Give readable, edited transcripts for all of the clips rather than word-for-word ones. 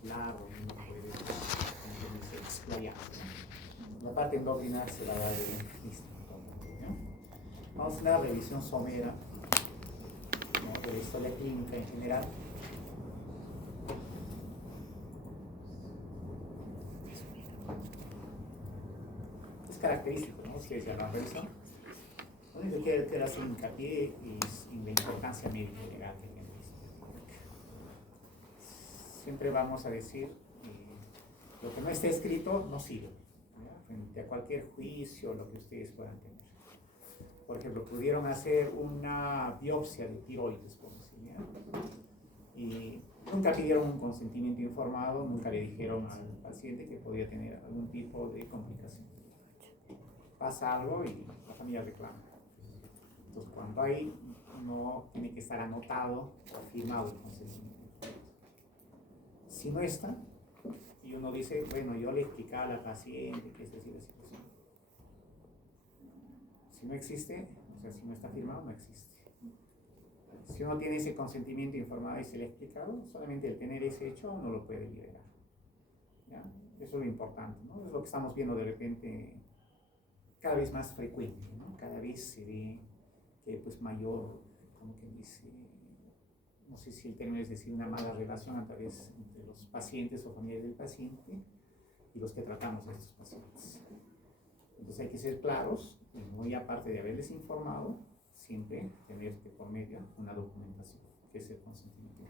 particular o uno puede explayar. La parte endocrina se la da de distinto, ¿no? Vamos a hacer una revisión somera, ¿no?, de la historia clínica en general. Es característico, ¿no? Ustedes ya lo han revisado. Lo único que quiero hacer hincapié es en la importancia médica y legal que tiene esto. Siempre vamos a decir, lo que no está escrito no sirve, ¿ya?, frente a cualquier juicio, lo que ustedes puedan tener. Por ejemplo, pudieron hacer una biopsia de tiroides, por decir, ¿ya?, y nunca pidieron un consentimiento informado, nunca le dijeron al paciente que podía tener algún tipo de complicación. Pasa algo y la familia reclama. Entonces, cuando hay, no tiene que estar anotado o firmado el consentimiento. Si no está, y uno dice, bueno, yo le explicaba a la paciente que es así la situación. Si no existe, o sea, si no está firmado, no existe. Si uno tiene ese consentimiento informado y se le ha explicado, solamente el tener ese hecho no lo puede liberar, ¿ya? Eso es lo importante, ¿no? Es lo que estamos viendo de repente cada vez más frecuente, ¿no? Cada vez se ve que pues mayor, como que dice, no sé si el término es decir, una mala relación a través entre los pacientes o familiares del paciente y los que tratamos a estos pacientes. Entonces hay que ser claros y muy aparte de haberles informado, siempre tener de por medio una documentación, que es el consentimiento.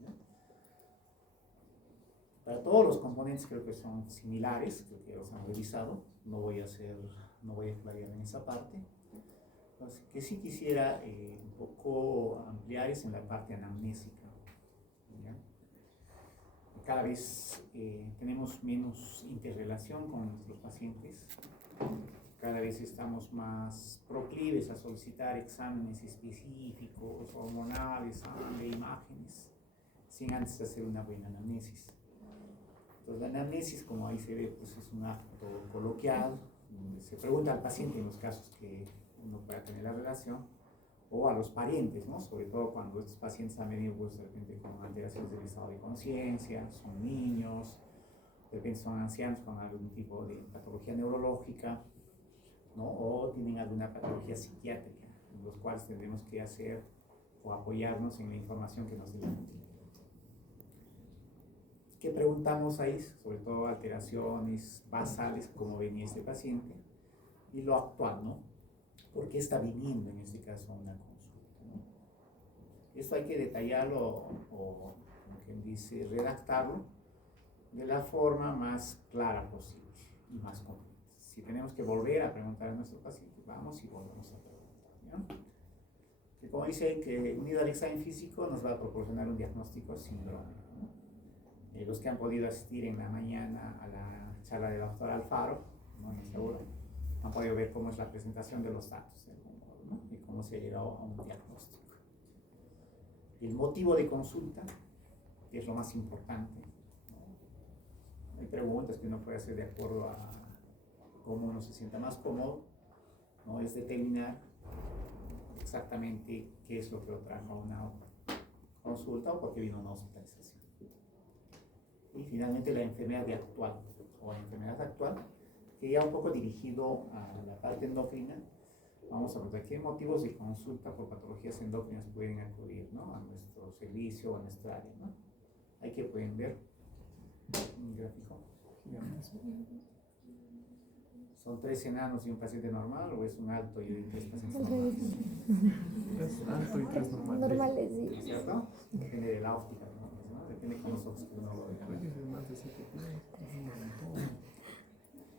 ¿Ya? Para todos los componentes creo que son similares, creo que los han revisado, no voy a explayar en esa parte. Entonces, que sí quisiera un poco ampliar es en la parte anamnésica. ¿Ya? Cada vez tenemos menos interrelación con nuestros pacientes, cada vez estamos más proclives a solicitar exámenes específicos, hormonales, de imágenes, sin antes hacer una buena anamnesis. Entonces la anamnesis, como ahí se ve, pues es un acto coloquial, donde se pregunta al paciente en los casos que uno pueda tener la relación, o a los parientes, ¿no? Sobre todo cuando estos pacientes han venido pues, de repente con alteraciones del estado de conciencia, son niños, de repente son ancianos con algún tipo de patología neurológica, ¿no? O tienen alguna patología psiquiátrica, en los cuales tendremos que hacer o apoyarnos en la información que nos dé la familia. ¿Qué preguntamos ahí? Sobre todo alteraciones basales, como venía este paciente, y lo actual, ¿no? ¿Por qué está viniendo en este caso a una consulta, ¿no? Esto hay que detallarlo o como quien dice, redactarlo de la forma más clara posible y más completa. Si tenemos que volver a preguntar a nuestro paciente, vamos y volvemos a preguntar, ¿ya? Que como dice, que unido al examen físico nos va a proporcionar un diagnóstico síndrómico, ¿no? Los que han podido asistir en la mañana a la charla del doctor Alfaro, ¿no?, en esta hora, han podido ver cómo es la presentación de los datos del humor, ¿no?, y cómo se ha llegado a un diagnóstico. El motivo de consulta, que es lo más importante, ¿no? Hay preguntas que uno puede hacer de acuerdo a cómo uno se sienta más cómodo, ¿no? Es determinar exactamente qué es lo que lo trajo a una consulta o por qué vino a una hospitalización. Y finalmente la enfermedad actual o enfermedad actual, que ya un poco dirigido a la parte endocrina. Vamos a ver qué motivos de consulta por patologías endócrinas pueden acudir, ¿no?, a nuestro servicio o a nuestra área, ¿no? Hay que pueden ver un gráfico. ¿Son 3 enanos y un paciente normal o es un alto y 3 pacientes normales? Es alto y 3 normales. Normales, sí. ¿Cierto? Depende de la óptica, ¿no? Depende de los ojos que uno lo vea.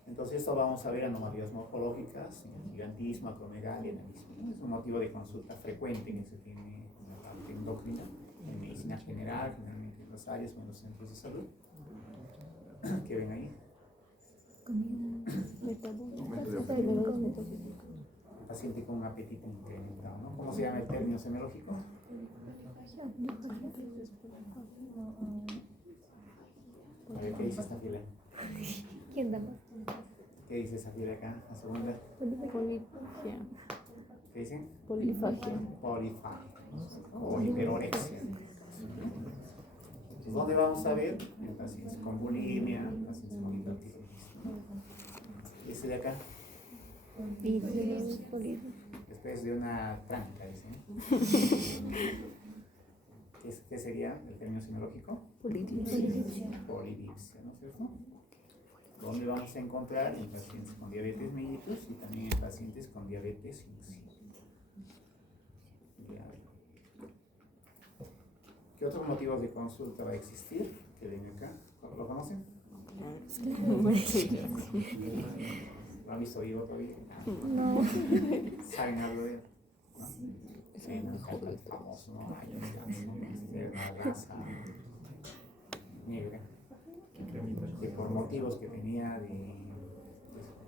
Entonces esto vamos a ver anomalías morfológicas, gigantismo, acromegalia, enanismo, ¿no? Es un motivo de consulta frecuente que se tiene en la parte endocrina, en medicina general, generalmente en las áreas o en los centros de salud. ¿Qué ven ahí? El paciente con un apetito incrementado, ¿no? ¿Cómo se llama el término semiológico? A ver, ¿qué dice esta fila? ¿Quién da más? ¿Qué dice esa fila acá? La segunda. Polifagia. ¿Qué dicen? Polifagia. Polifagia o hiperorexia. Entonces, ¿dónde vamos a ver? En pacientes con bulimia, pacientes con hipertiroidismo. Este de acá, después de una trágica, ¿qué sería el término semiológico? Polidipsia, ¿no es cierto? ¿Dónde vamos a encontrar? En pacientes con diabetes mellitus y también en pacientes con diabetes insípida. ¿Qué otros motivos de consulta va a existir? Que ven acá. ¿Lo conocen? ¿Lo han visto vivo todavía? No. ¿Saben algo de él? ¿No? Sí, no, el famoso, ¿no? Una raza negra que por motivos que tenía de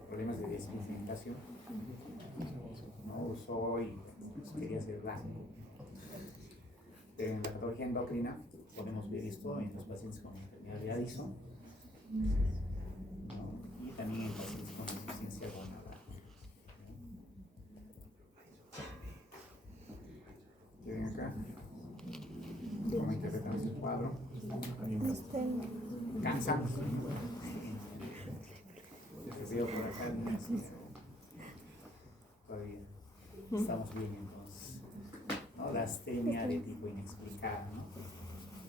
problemas de despigmentación, ¿no? Usó y quería ser blanco. Pero en la patología endocrina podemos ver esto en los pacientes con enfermedad de Addison, ¿no? Y también en pacientes con insuficiencia renal. ¿Ven acá? ¿Cómo interpretamos el cuadro? ¿Cansan? Les veo por acá. Todavía estamos bien entonces. ¿No? La astenia de tipo inexplicado, ¿no?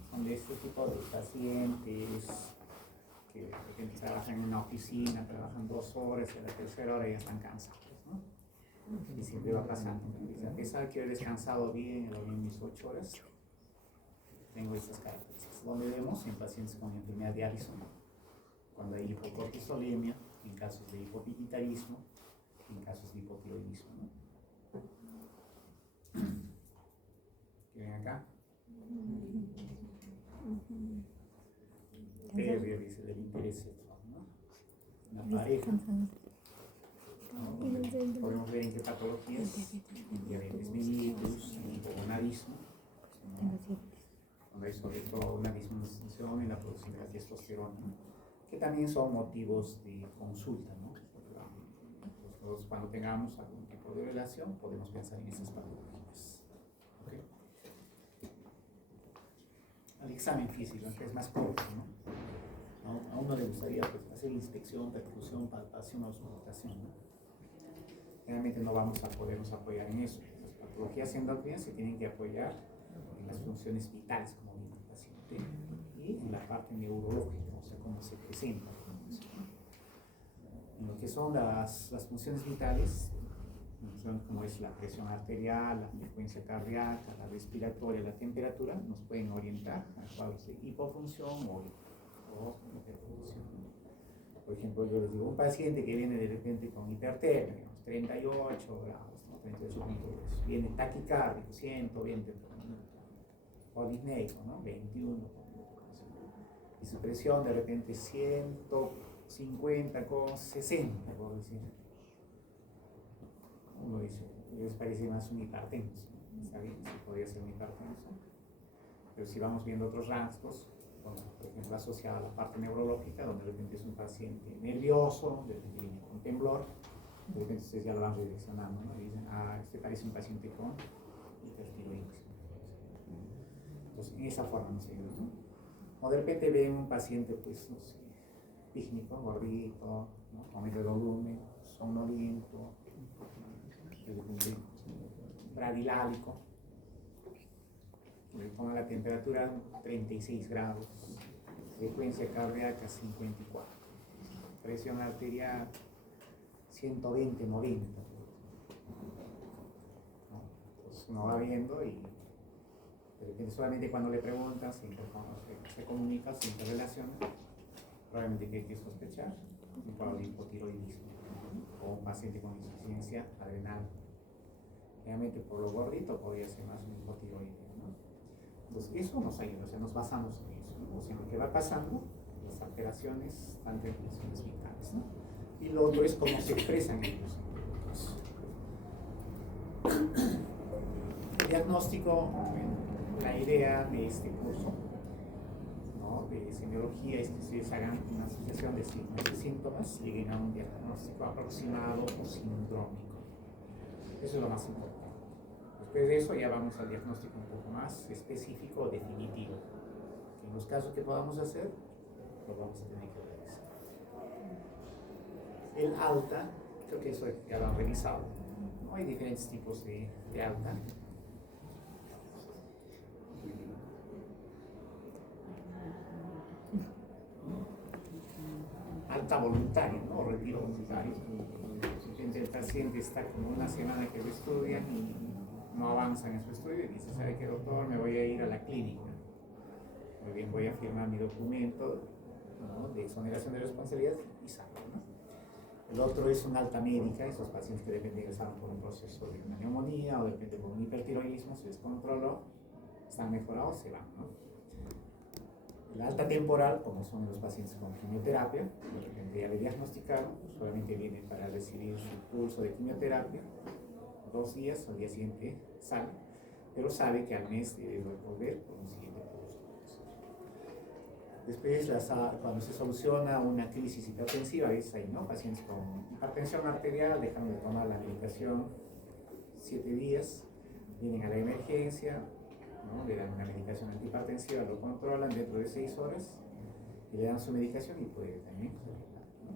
Son de este tipo de pacientes que de repente trabajan en una oficina, trabajan 2 horas y a la tercera hora ya están cansados, ¿no? Y siempre va pasando. A pesar que he descansado bien, he dormido mis 8 horas, tengo estas características. Donde vemos en pacientes con enfermedad de Addison, cuando hay hipocortisolemia, en casos de hipopituitarismo, en casos de hipotiroidismo, ¿no? ¿Qué ven acá? Pérdida, dice, del interés sexual, ¿no? Una pareja. ¿No? Podemos ver en qué patologías, en diabetes mellitus, en hipogonadismo, ¿no? Donde hay sobre todo una disminución en la producción de la testosterona, ¿no? Que también son motivos de consulta, ¿no? Nosotros, cuando tengamos algún tipo de relación, podemos pensar en esas patologías. ¿Okay? Al examen físico, que es más corto, ¿no? A uno le gustaría pues, hacer inspección, percusión, palpación, auscultación, ¿no? Realmente no vamos a podernos apoyar en eso. Las patologías endocrinas se tienen que apoyar en las funciones vitales, como dice el paciente, y en la parte neurológica, o sea, cómo se presenta. En lo que son las funciones vitales, como es la presión arterial, la frecuencia cardíaca, la respiratoria, la temperatura, nos pueden orientar a cuadros de hipofunción o hiperfunción. Por ejemplo, yo les digo, un paciente que viene de repente con hipertermia, 38 grados, ¿no? 38.2, viene taquicárdico, 120 por minuto, o disneico, ¿no? 21 por minuto, y su presión de repente 150 con 60, por decir. Uno dice, les parece más un hipertenso, ¿no? Está bien, sí podría ser un hipertenso, pero si vamos viendo otros rasgos, bueno, por ejemplo, asociado a la parte neurológica, donde de repente es un paciente nervioso, de repente viene con temblor, de repente ustedes ya lo van redireccionando, ¿no? Y dicen, este parece un paciente con hipertiroidismo. Entonces, en esa forma nos ayuda, ¿no? O de repente ven un paciente, pues, no sé, pícnico, gordito, ¿no? Aumento de volumen, somnoliento, de repente bradilábico, le pongo la temperatura 36 grados, frecuencia cardíaca 54, presión arterial 120, 90. ¿No? Entonces uno va viendo y de repente solamente cuando le preguntan, se comunica, se interrelaciona, probablemente que hay que sospechar un cuadro de hipotiroidismo, ¿no? O un paciente con insuficiencia adrenal. Realmente por lo gordito podría ser más un hipotiroidismo, ¿no? Entonces eso nos ayuda, o sea, nos basamos en eso, ¿no? O sea, lo que va pasando, las alteraciones, tanto en funciones vitales, ¿no? Y lo otro es cómo se expresan ellos. Diagnóstico, bueno, la idea de este curso, ¿no? De semiología es que ustedes hagan una asociación de signos y síntomas, lleguen a un diagnóstico aproximado o sindrómico. Eso es lo más importante. Después de eso ya vamos al diagnóstico un poco más específico o definitivo, que en los casos que podamos hacer, lo vamos a tener que realizar. El alta, creo que eso ya lo han revisado, ¿no? Hay diferentes tipos de alta. Alta voluntaria, ¿no? Retiro voluntario. El paciente está como una semana que lo estudia y no avanza en su estudio y dice, ¿sabe qué, doctor? Me voy a ir a la clínica. Muy bien, voy a firmar mi documento, ¿no?, de exoneración de responsabilidad y salgo, ¿no? El otro es una alta médica, esos pacientes que dependen de estar por un proceso de una neumonía o depende por un hipertiroidismo, se descontroló, están mejorados, se van, ¿no? La alta temporal, como son los pacientes con quimioterapia, de repente ya le diagnosticaron, solamente viene para recibir su curso de quimioterapia, 2 días, al día siguiente sale, pero sabe que al mes debe volver por un siguiente curso. Después, cuando se soluciona una crisis hipertensiva, es ahí, ¿no? Pacientes con hipertensión arterial dejan de tomar la medicación 7 días, vienen a la emergencia, ¿no? Le dan una medicación antihipertensiva, lo controlan dentro de 6 horas y le dan su medicación y puede también arreglar, ¿no?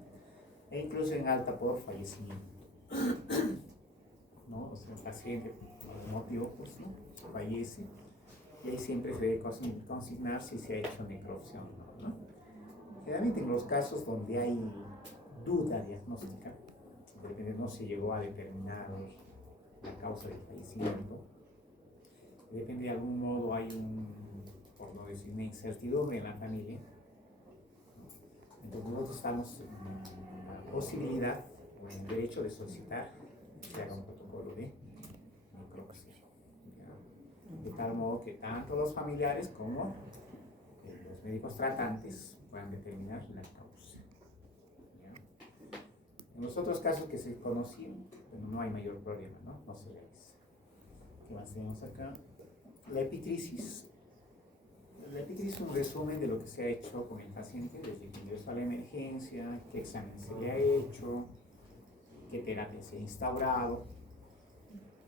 E incluso en alta por fallecimiento, ¿no? O sea, el paciente por algún motivo, pues, ¿no?, fallece y ahí siempre se debe consignar si se ha hecho necropsia, ¿no? Generalmente en los casos donde hay duda diagnóstica, de repente no se llegó a determinar la causa del fallecimiento, depende de algún modo hay por no decir una incertidumbre en la familia, entonces nosotros estamos en la posibilidad o en el derecho de solicitar que se haga un protocolo de necropsia, de tal modo que tanto los familiares como los médicos tratantes puedan determinar la causa, ¿ya? En los otros casos que se conocieron, bueno, no hay mayor problema, ¿no? No se realiza. ¿Qué más tenemos acá? La epicrisis. La epicrisis es un resumen de lo que se ha hecho con el paciente desde que ingresó a la emergencia, qué examen se le ha hecho, qué terapia se ha instaurado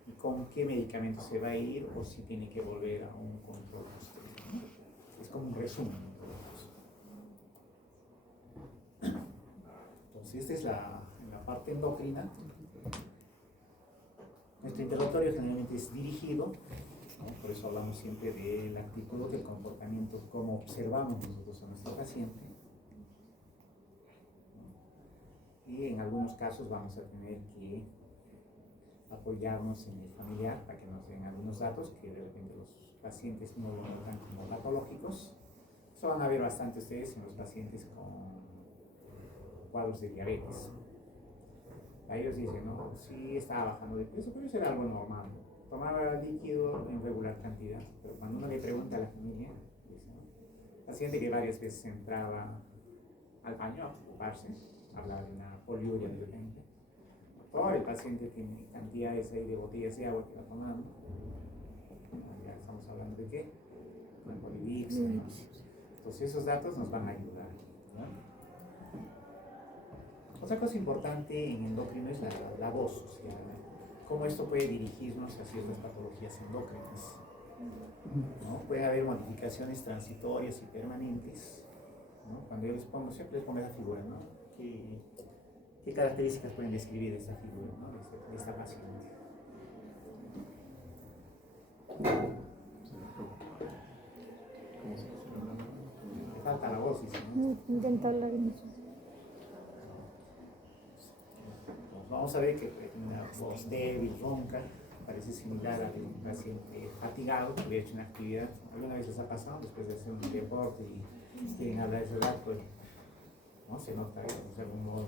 y con qué medicamento se va a ir o si tiene que volver a un control posterior, ¿no? Es como un resumen de todo eso. Entonces, esta es la parte endocrina. Nuestro interrogatorio generalmente es dirigido, ¿no? Por eso hablamos siempre del artículo del comportamiento, cómo observamos nosotros a nuestro paciente. Y en algunos casos vamos a tener que apoyarnos en el familiar para que nos den algunos datos que de repente los pacientes no lo notan como patológicos. Eso van a ver bastante ustedes en los pacientes con cuadros de diabetes. A ellos dicen, no, sí estaba bajando de peso, pero eso era algo normal. Tomaba líquido en regular cantidad, pero cuando uno le pregunta a la familia, dice, ¿no?, paciente que varias veces entraba al baño a ocuparse, hablaba de una poliuria de repente. Todo el paciente tiene cantidades ahí de botellas de agua que va tomando. Ya estamos hablando de qué, con Polivix, ¿no? Entonces esos datos nos van a ayudar, ¿no? Otra cosa importante en endocrino es la voz, o sea, cómo esto puede dirigirnos a ciertas patologías endócrinas, ¿no? Puede haber modificaciones transitorias y permanentes, ¿no? Cuando yo les pongo, siempre les pongo esa figura, ¿no? ¿Qué características pueden describir esta figura, ¿no?, de esta paciente? Le falta la voz, dice, ¿no? Intenta hablar en eso. Vamos a ver que una voz débil, ronca, parece similar a un paciente fatigado que había hecho una actividad. Alguna vez les ha pasado después de hacer un deporte y quieren hablar ese rato, ¿no? Se nota de algún modo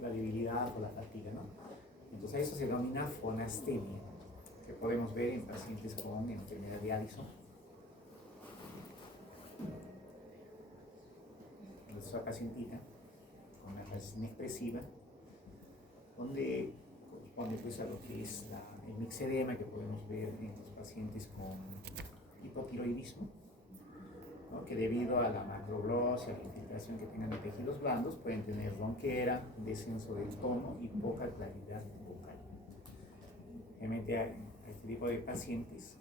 la debilidad o la fatiga, ¿no? Entonces eso se denomina fonastemia, que podemos ver en pacientes con enfermedad de Addison. Nuestra pacientita con una voz inexpresiva, donde corresponde pues a lo que es el mixedema que podemos ver en los pacientes con hipotiroidismo, ¿no?, que debido a la macroglosia, la infiltración que tengan de tejidos blandos, pueden tener ronquera, descenso del tono y poca claridad vocal. Realmente a este tipo de pacientes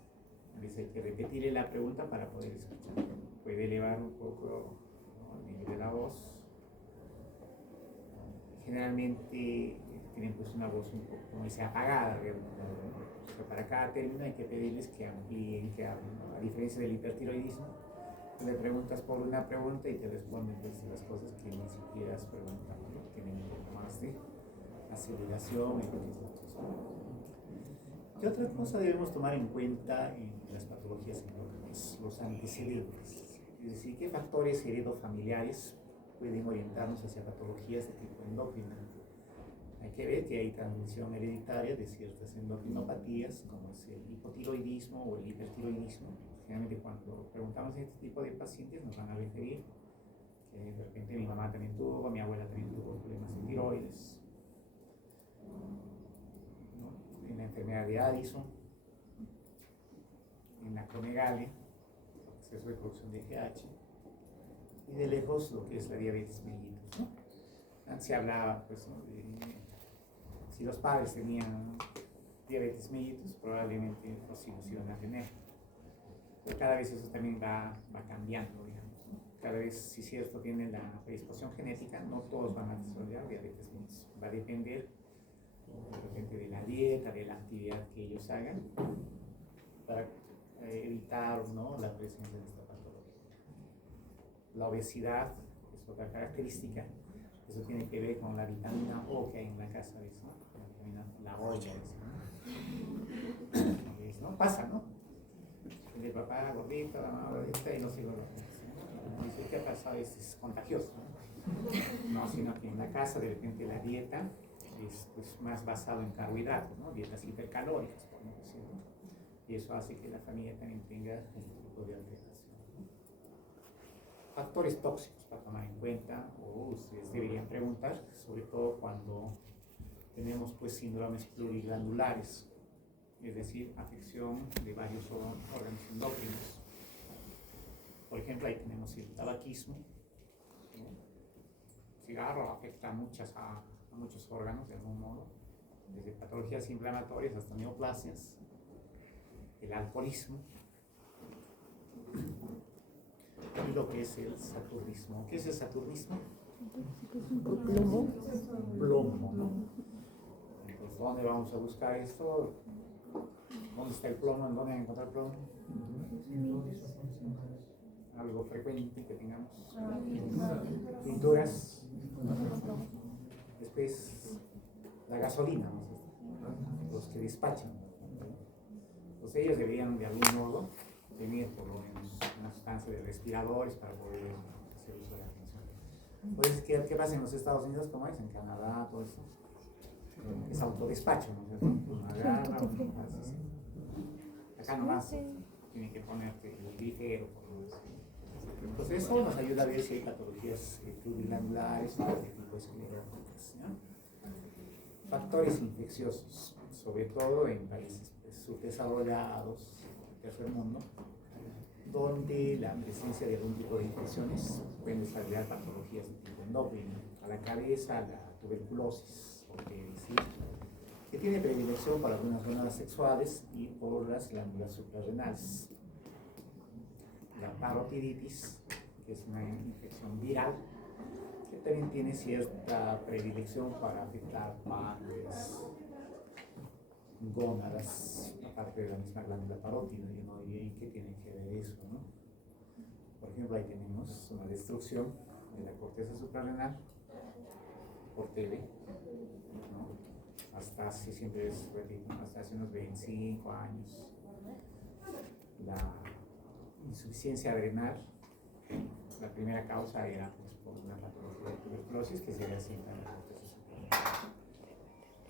A veces hay que repetirle la pregunta para poder escuchar. Puede elevar un poco, ¿no?, el nivel de la voz. Generalmente tienen pues una voz un poco, como dice, apagada, ¿no? O sea, para cada término hay que pedirles que amplíen, que hablen, ¿no? A diferencia del hipertiroidismo, le preguntas por una pregunta y te responden pues, las cosas que ni siquiera has preguntado, ¿no? Tienen un poco más de aceleración y otros, ¿no? ¿Qué otra cosa debemos tomar en cuenta en las patologías endócrinas? Los antecedentes. Es decir, ¿qué factores heredofamiliares pueden orientarnos hacia patologías de tipo endocrina? Hay que ver que hay transmisión hereditaria de ciertas endocrinopatías, como es el hipotiroidismo o el hipertiroidismo. Generalmente cuando preguntamos a este tipo de pacientes nos van a referir que de repente mi mamá también tuvo, mi abuela también tuvo problemas de tiroides, ¿no? En la enfermedad de Addison, en la acromegalia, exceso de producción de GH, y de lejos lo que es la diabetes mellitus, ¿no? Antes se hablaba pues, ¿no?, de si los padres tenían diabetes mellitus, probablemente los hijos iban a tener. Pero cada vez eso también va cambiando, digamos, ¿no? Cada vez, si cierto, tienen la predisposición genética, no todos van a desarrollar diabetes mellitus. Va a depender de repente de la dieta, de la actividad que ellos hagan para evitar, ¿no?, la presencia de esta patología. La obesidad es otra característica. Eso tiene que ver con la vitamina O que hay en la casa, ¿ves? ¿No? La olla, ¿ves? ¿No? Pasa, ¿no? El papá gordito, la mamá gordita y los hijos gorditos, ¿no? Dice, ¿qué ha pasado? Es contagioso, ¿no? No, sino que en la casa de repente la dieta es pues, más basado en carbohidratos, ¿no? Dietas hipercalóricas, por decirlo, ¿no? Y eso hace que la familia también tenga este tipo de alteración, ¿no? Factores tóxicos para tomar en cuenta, o ustedes deberían preguntar, sobre todo cuando tenemos pues síndromes pluriglandulares, es decir, afección de varios órganos endocrinos. Por ejemplo, ahí tenemos el tabaquismo, ¿no? El cigarro afecta a muchos órganos de algún modo, desde patologías inflamatorias hasta neoplasias. El alcoholismo y lo que es el saturnismo. ¿Qué es el saturnismo? Plomo, ¿no? Entonces, ¿dónde vamos a buscar esto? ¿Dónde está el plomo? ¿En dónde encontrar plomo? Algo frecuente que tengamos. Pinturas. Después, la gasolina, ¿no? Los que despachan. Entonces, ellos deberían de algún modo tener por lo menos una sustancia de respiradores para poder hacer uso de la atención. Entonces, ¿qué pasa en los Estados Unidos? ¿Cómo es? En Canadá, todo eso. Es autodespacho, ¿no? Agarra, así. Acá nomás tiene que ponerte el grifero, por lo menos. Entonces, eso nos ayuda a ver si hay patologías pluriglandulares o de tipo escleróticas, ¿no? Factores infecciosos, sobre todo en países pues, subdesarrollados, tercer mundo, donde la presencia de algún tipo de infecciones puede desarrollar patologías de tipo endocrino, a la cabeza, la tuberculosis, que tiene predilección por algunas glándulas sexuales y por las glándulas suprarrenales. La parotiditis, que es una infección viral, que también tiene cierta predilección para afectar páncreas, gónadas, aparte de la misma glándula parótida. Yo no diría en qué tiene que ver eso, ¿no? Por ejemplo, ahí tenemos una destrucción de la corteza suprarrenal por TB, ¿no? Hasta hace, siempre es, repito, hasta hace unos 25 años. La insuficiencia adrenal, la primera causa era pues, por una patología de tuberculosis que se le asienta en la corteza suprarrenal.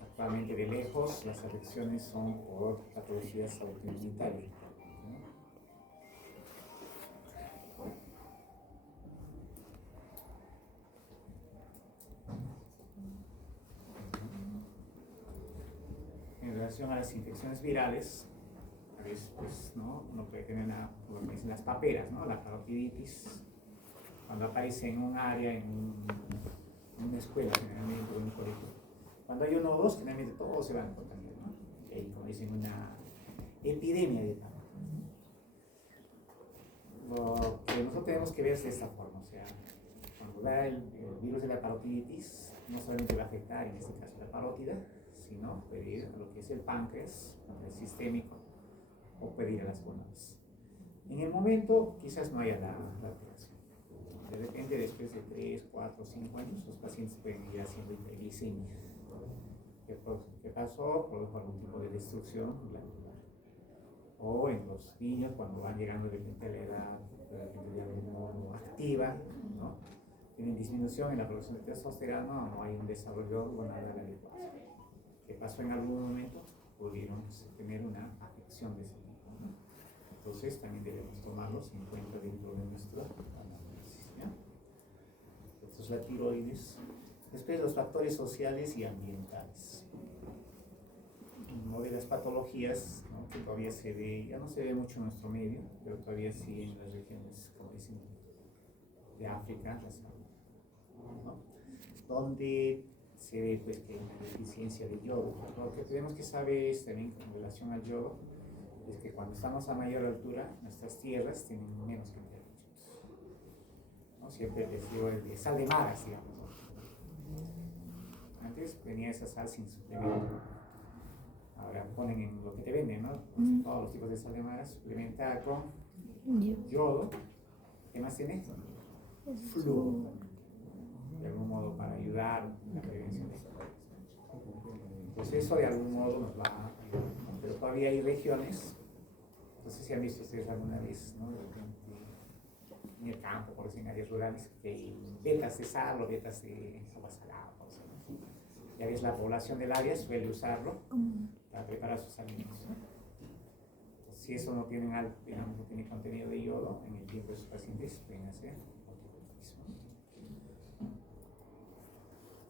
Actualmente, de lejos, las afecciones son por patologías autoinmunitarias, ¿no? En relación a las infecciones virales, a veces pues, ¿no?, uno puede tener lo que dicen las paperas, ¿no?, la parotiditis, cuando aparece en un área, en una escuela, generalmente, en un colegio. Cuando hay uno o dos, generalmente todos se van a contagiar, ¿no? Y ahí, como dicen, una epidemia de tabaco. Lo que nosotros tenemos que ver es de esta forma, o sea, cuando da el virus de la parotiditis, no solamente va a afectar, en este caso, la parótida, sino puede ir a lo que es el páncreas, el sistémico, o puede ir a las gónadas. En el momento, quizás no haya la alteración. De repente, después de 3, 4, 5 años, los pacientes pueden ir haciendo hiperglicemia. ¿Qué pasó? Produjo algún tipo de destrucción glandular. O en los niños, cuando van llegando de repente a la edad ya de modo activa, ¿no? Tienen disminución en la producción de testosterona, no hay un desarrollo gonadal adecuado. ¿Qué pasó en algún momento? Pudieron tener una afección de ese tipo, ¿no? Entonces también debemos tomarlos en cuenta dentro de nuestro análisis, ¿ya? Esto es la tiroides. Después los factores sociales y ambientales. Una de las patologías, ¿no?, que todavía se ve, ya no se ve mucho en nuestro medio, pero todavía sí en las regiones, como dicen, de África, ¿no?, donde se ve pues que hay una deficiencia de yodo. Lo que tenemos que saber es también en relación al yodo, es que cuando estamos a mayor altura, nuestras tierras tienen menos cantidad de yodo, ¿no? Siempre les digo de sal de maras, digamos, ¿no? Antes venía esa sal sin suplemento. Ahora ponen en lo que te venden, ¿no? Todos los tipos de sal de maras suplementada con yodo. ¿Qué más tiene? Flúor. De algún modo para ayudar en la prevención de esto. Entonces eso de algún modo nos va a ayudar, ¿no? Pero todavía hay regiones, no sé si han visto ustedes alguna vez, ¿no?, en el campo, por decir, en áreas rurales, que hay vetas de sal o vetas de agua salada, por ejemplo. Ya ves, la población del área suele usarlo para preparar sus alimentos, ¿no? Si eso no tiene, digamos, no tiene contenido de yodo, en el tiempo de sus pacientes pueden hacer oticotismo.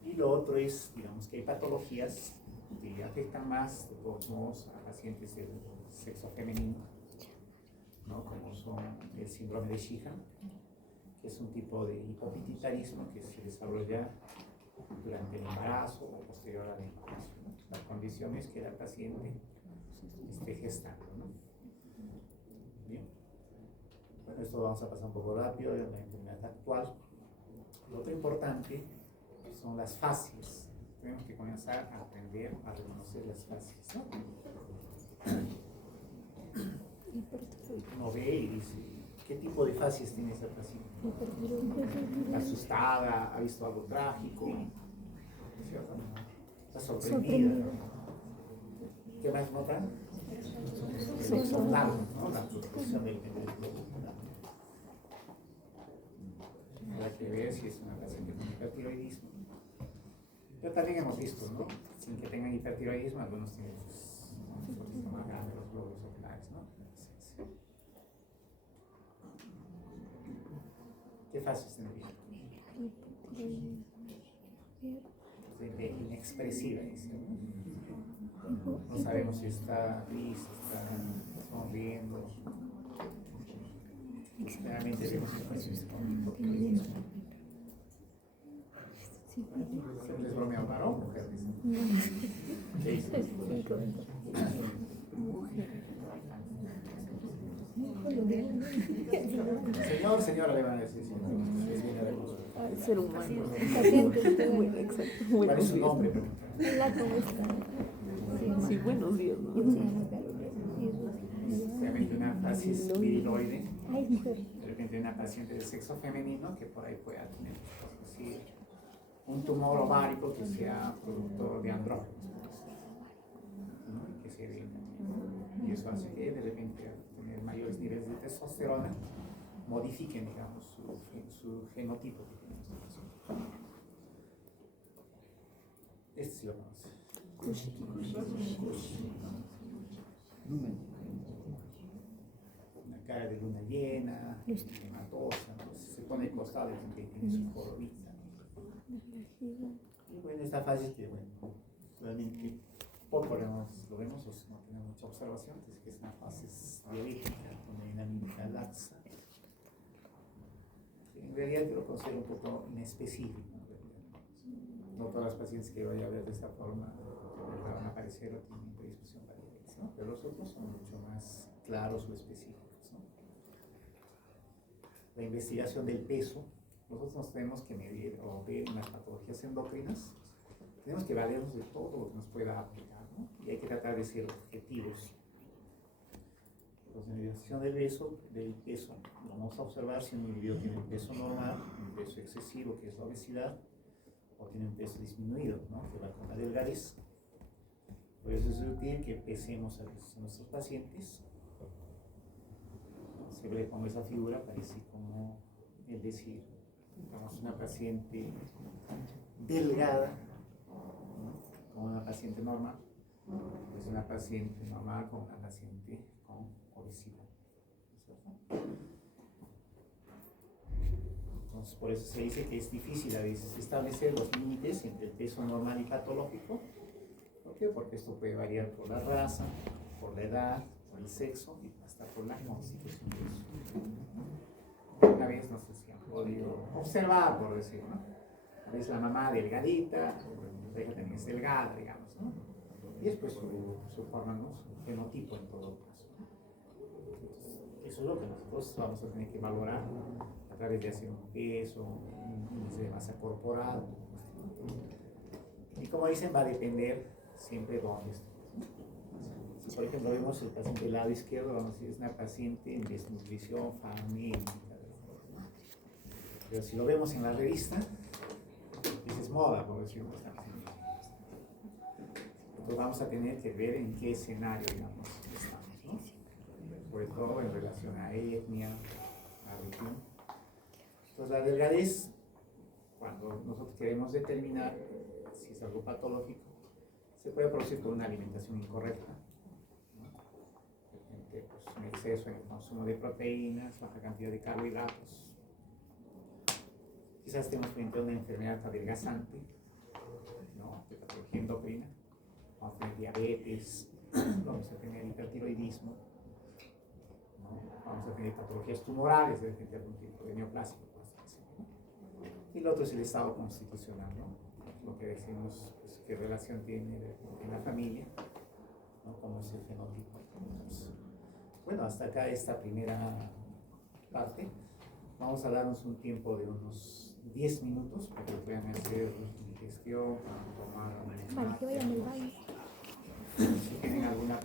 Y lo otro es, digamos, que hay patologías que afectan más, de todos modos, a pacientes del sexo femenino, ¿no?, como son el síndrome de Sheehan, que es un tipo de hipopituitarismo que se desarrolla durante el embarazo o posterior al embarazo, ¿no? La condición es que la paciente esté gestando, ¿no? Bien. Bueno, esto vamos a pasar un poco rápido en la enfermedad actual. Lo otro importante son las fases. Tenemos que comenzar a aprender a reconocer las fases, ¿no? Uno ve y dice, ¿qué tipo de fases tiene esa paciente? Asustada, ha visto algo trágico, ¿cierto? Está sorprendida. ¿Qué más notan? Exondado, ¿no? La protección del globo. Habrá que ver si es una paciente con hipertiroidismo. Pero también hemos visto, ¿no?, sin que tengan hipertiroidismo, algunos tienen un poquito más grande los globos oculares, ¿no? ¿Qué fases tendría? De inexpresiva, dice, ¿no? No sabemos si está triste, está sonriendo. Generalmente vemos que pacientes con hipotiroidismo. ¿Se les bromea varón o mujer? ¿Qué dice? Señor, señora, le van a decir, sí, es bien de consulta. Al ser humano. Bueno, Exacto. ¿Cuál Buenos es su días. nombre? Pregunta. hola, ¿cómo están? Sí, buenos días, ¿no? Realmente una fasis viriloide, Ay, mujer. de repente una paciente de sexo femenino que por ahí pueda tener, sí, un tumor ovárico que sea productor de andrógenos, ¿no?, que se ve también. Y eso hace que de repente al tener mayores niveles de testosterona modifiquen, digamos, su genotipo que tiene esta paciente. Este sí lo conoce. Una cara de luna llena, hematosa, ¿no? Se pone al costado y tiene su jorobita. Y bueno, esta fase que, bueno, realmente poco lo vemos, o no tenemos mucha observación, es que es una fase diabética, con una dinámica laxa. En realidad yo lo considero un poco inespecífico, ¿no? No todas las pacientes que vaya a ver de esta forma van a aparecer o tienen predisposición para diabetes, ¿no? Pero los otros son mucho más claros o específicos, ¿no? la investigación del peso. Nosotros nos tenemos que medir o ver en las patologías endocrinas, tenemos que valernos de todo lo que nos pueda aplicar, ¿no? Y hay que tratar de ser objetivos. Entonces, en la investigación del peso, vamos a observar si un individuo tiene un peso normal, un peso excesivo, que es la obesidad, o tiene un peso disminuido, ¿no? Que va con la delgadez. Por eso es útil que pesemos a nuestros pacientes. Siempre le pongo esa figura, parece como el decir, digamos, una paciente delgada, ¿no? Como una paciente normal, es una paciente normal con una paciente con obesidad, ¿cierto? Entonces, por eso se dice que es difícil a veces establecer los límites entre el peso normal y patológico. ¿Por qué? Porque esto puede variar por la raza, por la edad, por el sexo y hasta por la constitución de eso. Una vez nos decían, podido observar, por decirlo, ¿no? A veces la mamá delgadita, la hija también es delgada, digamos, ¿no? Y después su forma, ¿no? Su fenotipo en todo caso. Entonces, eso es lo que nosotros vamos a tener que valorar a través de hacer un peso, un índice de masa corporal. Y como dicen, va a depender siempre de dónde esté. Si por ejemplo vemos el paciente del lado izquierdo, vamos a decir es una paciente en desnutrición famélica. Pero si lo vemos en la revista, es moda, por decirlo así. Entonces vamos a tener que ver en qué escenario, digamos, estamos, ¿no? Sobre todo en relación a etnia, a región. Entonces la delgadez, cuando nosotros queremos determinar si es algo patológico, se puede producir por una alimentación incorrecta, ¿no? De repente, pues, un exceso en el consumo de proteínas, baja cantidad de carbohidratos. Quizás estemos frente a una enfermedad adelgazante, ¿no? De patología endocrina. Vamos a tener diabetes, vamos a tener hipertiroidismo, ¿no? Vamos a tener patologías tumorales, de repente algún tipo de neoplásico. Y lo otro es el estado constitucional, ¿no? Lo que decimos, pues, qué relación tiene en la familia, ¿no? Cómo es el fenotipo. Entonces, bueno, hasta acá esta primera parte. Vamos a darnos un tiempo de unos 10 minutos para que puedan hacer digestión, tomar una Vale, que vayan al baño. si tienen alguna